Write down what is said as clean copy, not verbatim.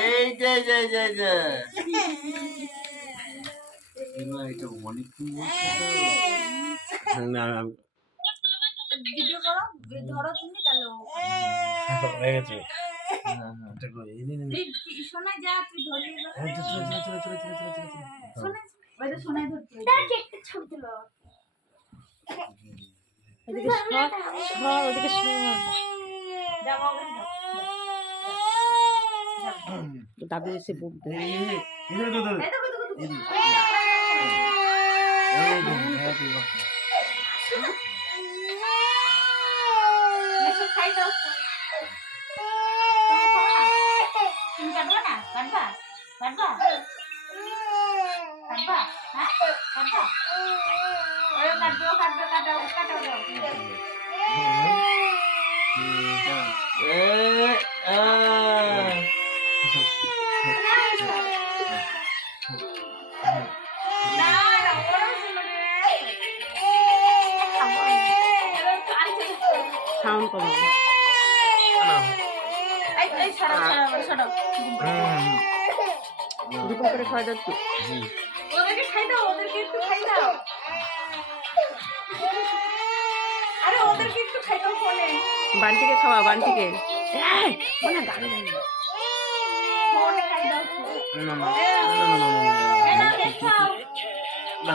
এই যে যে যে যে এটা অনেকক্ষণ বলছে তো না ভিডিও করো ধরো তুমি তাহলে হয়ে গেছে শোনাই যা তুই ধরিয়ে শোনাই ধরতে একটা ছবি তুলো ওদিকে সর ওদিকে সর দাদু এসে বকবে খাই দাও তুমি কাটবা না কাটবা কাটবা কাটবা হ্যাঁ কাটবা ওরে কাটবো কাটবো কাটাও কাটাও সাউন্ড করো দুটো করে খাওয়া যাচ্ছে ওদেরকে খাই দাও ওদেরকে একটু খাই দাও আরে ওদেরকে একটু খাই দাও ফোনে বান্টিকে খাওয়া বান্টিকে না গাড়ি যাবে ফোনে খাই দাও না না এ না খাও না